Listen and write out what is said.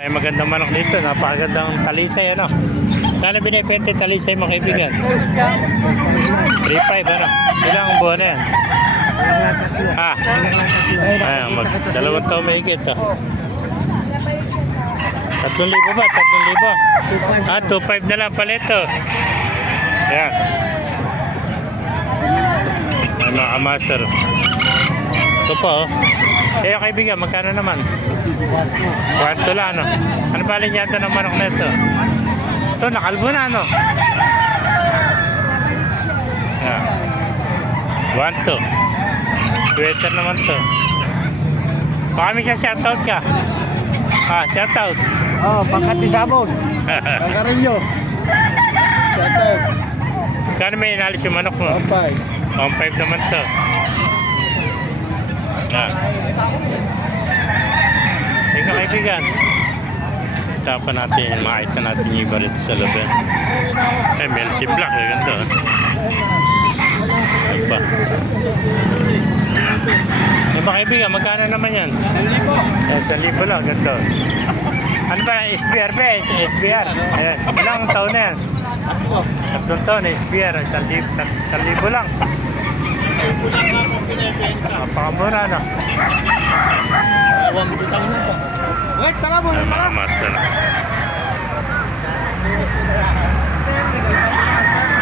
Ay magandang manok dito, napakagandang talisay ano. Kano binipente talisay mga kaibigan? 3.5 ano. Ilang buwan na yan? Ha? Ay, dalawang taon may higit oh. 3,000 ba? 3,000? Ah, 2.5 na lang pala ito. Ayan. Ay mga kamaster. Ito po oh. Eh kaibigan, magkano naman? Kwarto lang ano. Ano ba linyado ng manok na ito? Ito, nakalbo na ano. Ayan. 1, 2. Sweater naman to. Baka may siya shoutout ka. Ah, shoutout. Oh, pangkat ni Sabon. Pangkarinyo. Shoutout. Kano may inalis yung manok mo? 1.5. 1.5 naman to. Yan. Tingnan kaibigan. Tapan natin, makita natin yung iba rito sa laban. MLC Black, ganda. Ay ba? Ay ba kaibigan, magkano naman yan? 1,000 lang, ganda. Ano ba, SBR ba? SBR. Yes. Ilang taon na yan? 3 taon, SBR. 1,000 lang. Napakamura na. Wait, tara mo. Ay mga master.